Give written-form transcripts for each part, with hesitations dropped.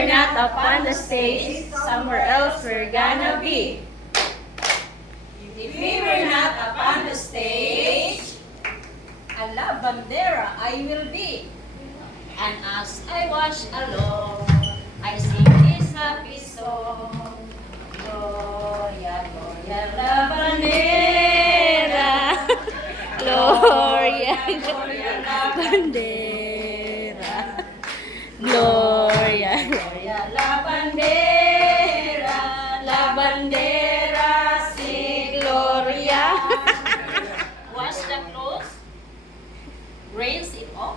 were not up on the stage, somewhere else we're gonna be. If we were not up on the stage, a la bandera I will be. And as I watch along, I sing this happy song. Gloria, Gloria, la bandera. Gloria, Gloria, la bandera. Gloria, Gloria, la bandera. La bandera, si Gloria. Wash the clothes. Rinse it off.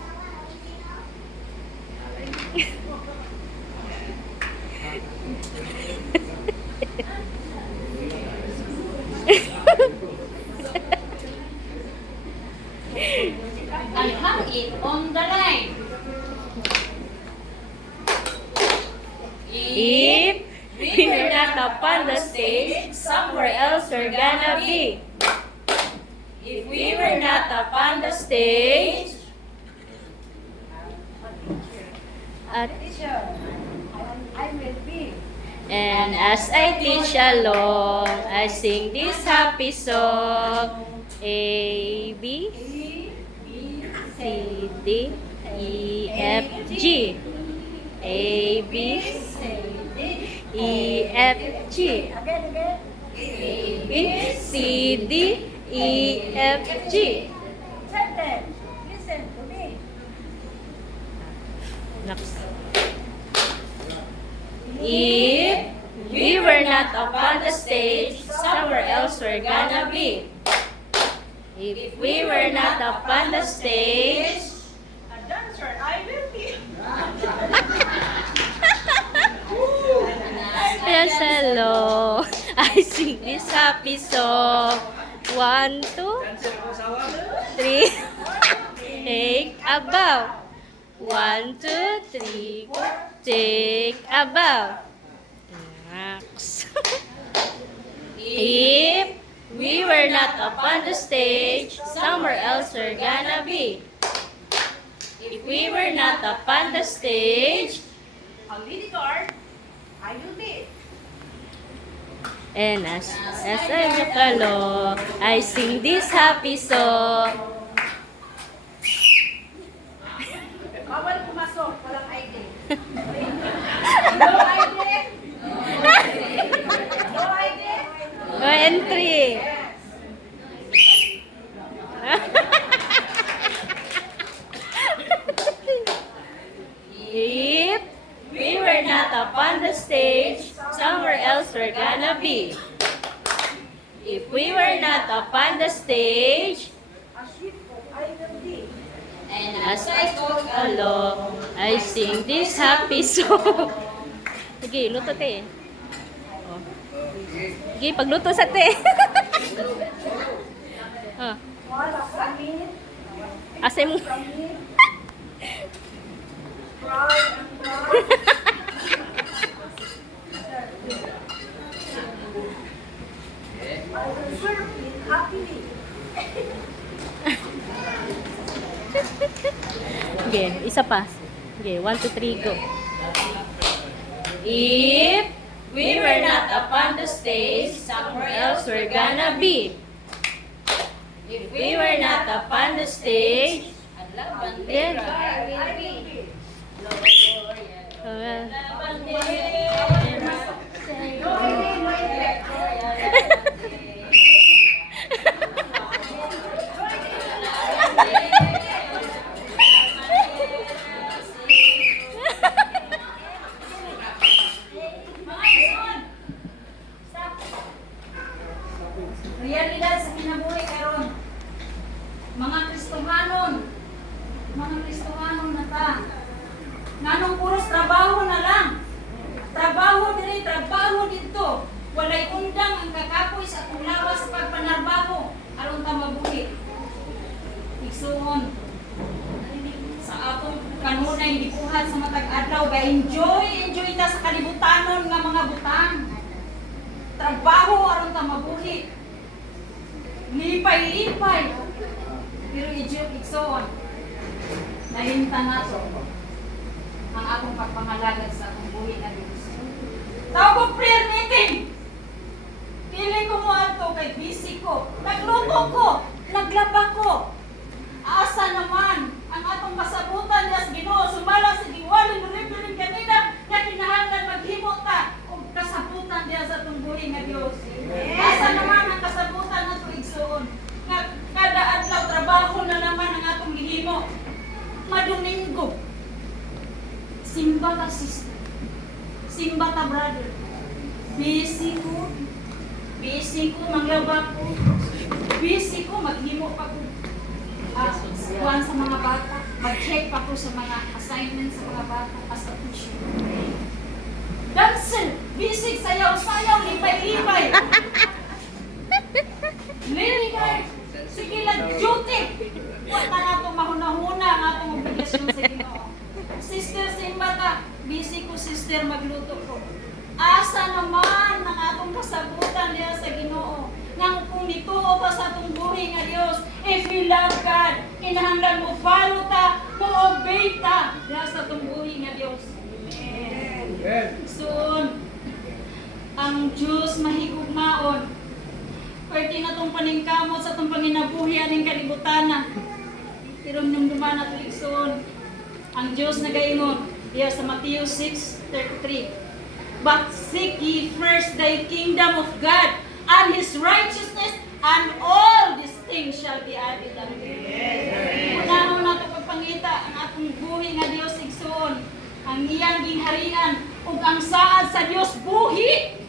And hang it on the line. If we were not up on the stage, somewhere else we're gonna be. If we were not up on the stage, At I will be. and as I teach along, I sing this happy song. A, B, C, D, E, F, G. A, B, E, F, G. Again. A, B, C, D, E, F, G. Sentence. Listen to me. Next. If we were not up on the stage, somewhere else we're gonna be. If we were not up on the stage, A dancer, I will be. yes, hello. I sing this happy song. 1, 2, 3. Take a bow. 1, 2, 3. Take a bow. Next. If we were not up on the stage, somewhere else we're gonna be. If we were not up on the stage, A lady guard, I will be. and as I look along, I sing this happy song. Bawal pumasok, walang ID. No ID. No ID. No entry. If we were not up on the stage, somewhere else we're gonna be. If we were not up on the stage, A sheep, I will be. and as I talk along, I sing this happy song. Sige, luto te. Oh. Sige, pagluto sa te. Oh. Wala kami. Asay mo. Kami. Cry and cry. I will serve it happily. Okay, isa pa. Okay, 1, 2, 3, go. If we were not up on the stage, somewhere else we're gonna be. If we were not up on the stage, then I will be. No ID, no ID. Realidad sa kinabuhi karon. Mga Kristohanon na ta. Nganong puros trabaho na lang. Trabaho diri, trabaho dito. Walay undang ang kakapoy sa atong lawas sa pagpanarbaho aron ta mabuhi. Igsuon sa atong kanunay gibuhat sa matag adlaw ga enjoy ta sa kalibutanon nga mga butang. Trabaho aron ta mabuhi. Lipay-lipay. Pero igsoon. Nahimtang nato. Ang atong pagpangalagad sa atong buhi nga Dios. Tawag ko prayer meeting. Piling ko mo ato kay busy ko. Nagluto ko, naglaba ko. Asa naman ang atong kasabutan niya sa Ginoo sumala sa diwali mo rin kanina nga kinahanglan maghimo ta og kasabutan diya sa atong buhi nga Dios. Asa naman ang kasabutan nato igsuon nga kada adlaw trabaho na naman ang atong gihimo. Madomingo. Simba ta sister. Simba ta brother. Busy ko. Busy ko manglaba ko. Busy ko maghimo pa ko. Kuhan sa mga bata. Mag-check pa ko sa mga assignments sa mga bata as a teacher. Dancer, bisig, sayaw-sayaw, lipay-lipay. Lirigay, sige lang, duty. Huwag na nato mahuna-huna ang atong obligasyon sa Ginoo. Sister Simbata, busy ko sister, magluto ko. Asa naman ang atong kasabutan niya sa Ginoo? Nang kung nituo pa sa atong buhi nga Dios, if we love God, kinahanglan mo follow ta, mo obey ta diha sa atong buhi nga Dios. Amen. Soon, ang Diyos mahigugmaon. Pwede na itong paningkamot sa itong panginabuhi aning kalibutan. Pero nung dumana ito igsoon, ang Diyos nagaingon diya sa Matthew 6:33. But seek ye first the kingdom of God and His righteousness, and all these things shall be added unto you. Unahon nato pagpangita ang atong buhi nga Dios igsoon, ang iyang ginharian ug ang saad sa Dios buhi,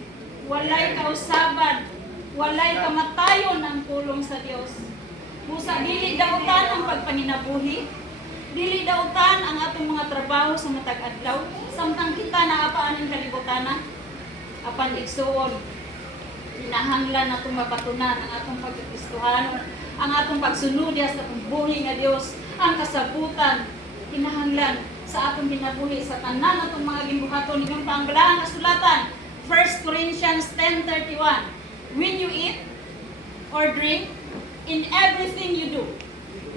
walay kausaban, walay kamatayon ang pulong sa Dios. Busa dili dautan ang pagpanginabuhi, dili dautan ang atong mga trabaho sa matag adlaw, samtang kita naapaan ang kalibutana, apan igsuon. Kinahanglan natong mapatunan ang atong pagkristohanon, ang atong pagsunod sa atong buhi nga Dios, ang kasabutan. Kinahanglan sa atong ginabuhi sa tanan natong mga gimbuhaton inyong pangbalahang kasulatan. 1 Corinthians 10:31. When you eat or drink, in everything you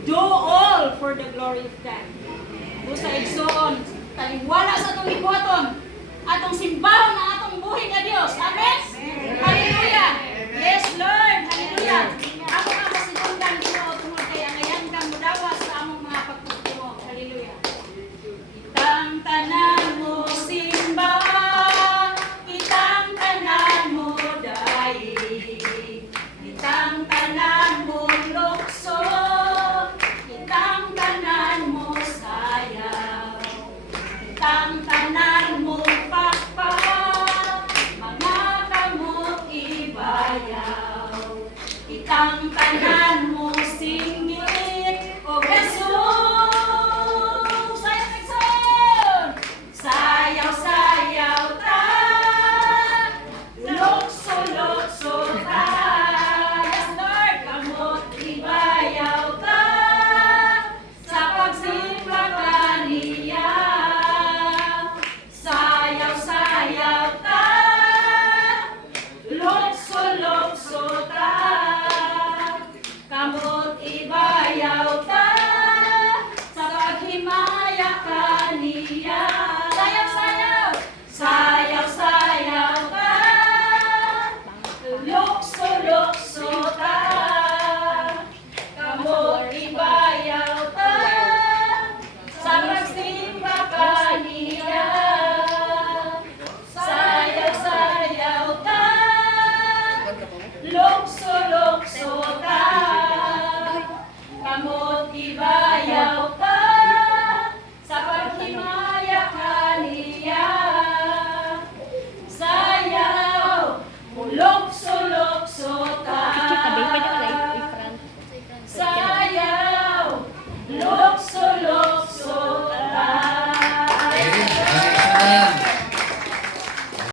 do all for the glory of God. Busa igsoon, taliwala sa atong gimbuhaton, atong simbahon ang atong buhi nga Dios. Amen.